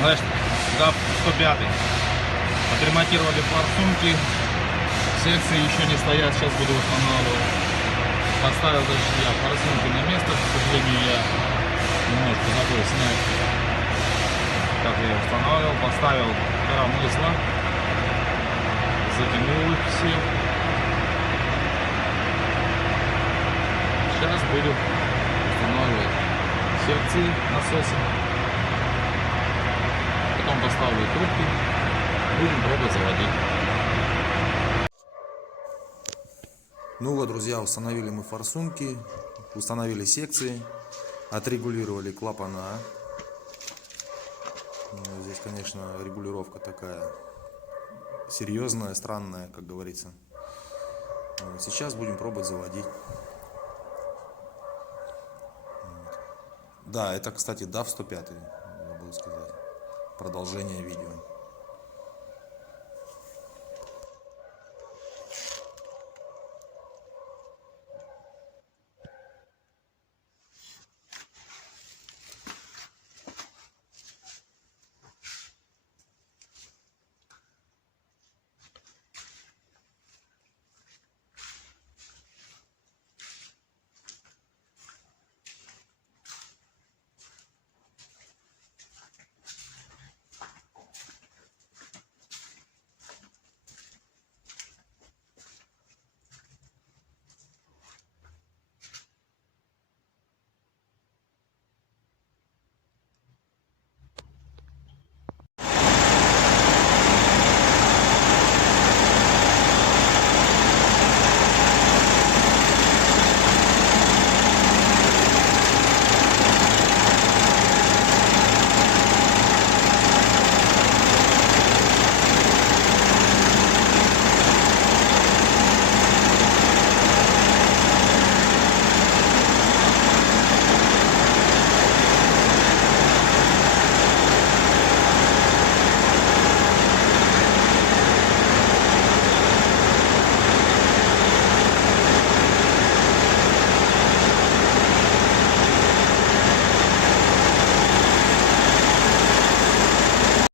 Значит, ГАП 105. Отремонтировали форсунки. Секции еще не стоят, сейчас буду устанавливать. Поставил даже я форсунки на место, к сожалению, я немножко забыл снять, как я их устанавливал. Поставил коромысла, затянул их все. Сейчас буду устанавливать секции насоса. Потом поставлю трубки, будем пробовать заводить. Ну вот, друзья, установили мы форсунки, установили секции, отрегулировали клапана. Здесь, конечно, регулировка такая серьезная, странная, как говорится. Сейчас будем пробовать заводить. Да, это, кстати, DAF 105, забыл сказать. Продолжение видео.